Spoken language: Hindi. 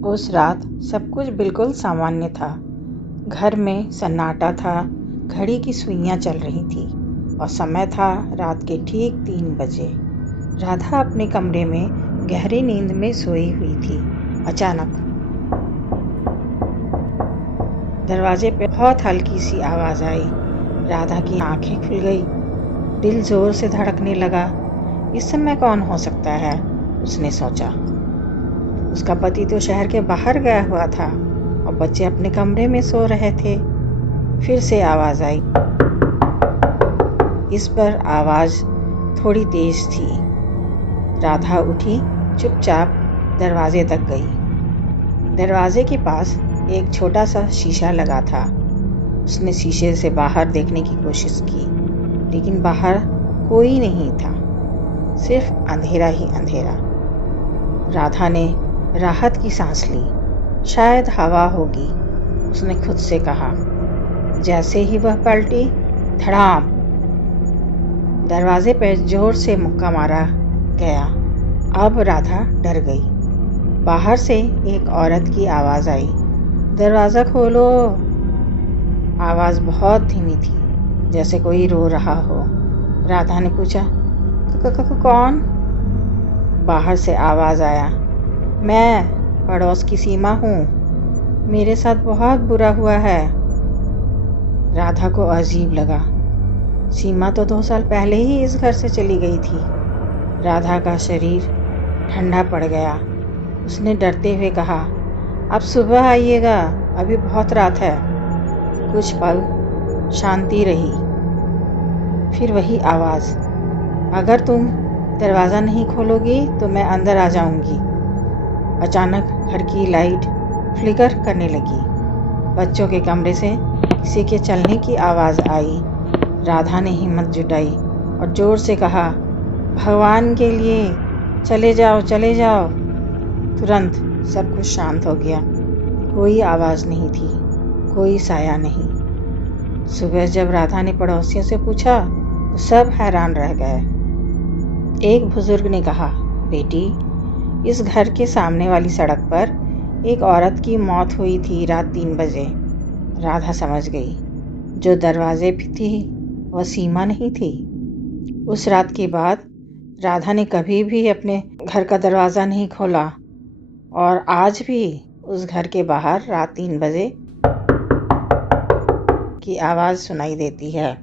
उस रात सब कुछ बिल्कुल सामान्य था। घर में सन्नाटा था, घड़ी की सुइयां चल रही थी और समय था रात के ठीक 3 बजे। राधा अपने कमरे में गहरी नींद में सोई हुई थी। अचानक दरवाजे पे बहुत हल्की सी आवाज आई। राधा की आंखें खुल गई, दिल जोर से धड़कने लगा। इस समय कौन हो सकता है, उसने सोचा। उसका पति तो शहर के बाहर गया हुआ था और बच्चे अपने कमरे में सो रहे थे। फिर से आवाज आई। इस पर आवाज थोड़ी तेज थी। राधा उठी, चुपचाप दरवाजे तक गई। दरवाजे के पास एक छोटा सा शीशा लगा था। उसने शीशे से बाहर देखने की कोशिश की, लेकिन बाहर कोई नहीं था, सिर्फ अंधेरा ही अंधेरा। राधा ने राहत की सांस ली। शायद हवा होगी, उसने खुद से कहा। जैसे ही वह पलटी, धड़ाम, दरवाजे पर जोर से मुक्का मारा गया। अब राधा डर गई। बाहर से एक औरत की आवाज आई, दरवाजा खोलो। आवाज बहुत धीमी थी, जैसे कोई रो रहा हो। राधा ने पूछा, कौन? बाहर से आवाज आया, मैं पड़ोस की सीमा हूँ, मेरे साथ बहुत बुरा हुआ है। राधा को अजीब लगा। सीमा तो 2 साल पहले ही इस घर से चली गई थी। राधा का शरीर ठंडा पड़ गया। उसने डरते हुए कहा, अब सुबह आइएगा, अभी बहुत रात है। कुछ पल शांति रही। फिर वही आवाज, अगर तुम दरवाजा नहीं खोलोगी तो मैं अंदर आ जाऊंगी। अचानक घर की लाइट फ्लिकर करने लगी। बच्चों के कमरे से किसी के चलने की आवाज आई। राधा ने हिम्मत जुटाई और जोर से कहा, भगवान के लिए चले जाओ, चले जाओ। तुरंत सब कुछ शांत हो गया। कोई आवाज नहीं थी, कोई साया नहीं। सुबह जब राधा ने पड़ोसियों से पूछा तो सब हैरान रह गए। एक बुजुर्ग ने कहा, बेटी, इस घर के सामने वाली सड़क पर एक औरत की मौत हुई थी रात 3 बजे। राधा समझ गई, जो दरवाजे पे थी वह सीमा नहीं थी। उस रात के बाद राधा ने कभी भी अपने घर का दरवाजा नहीं खोला और आज भी उस घर के बाहर रात 3 बजे की आवाज सुनाई देती है।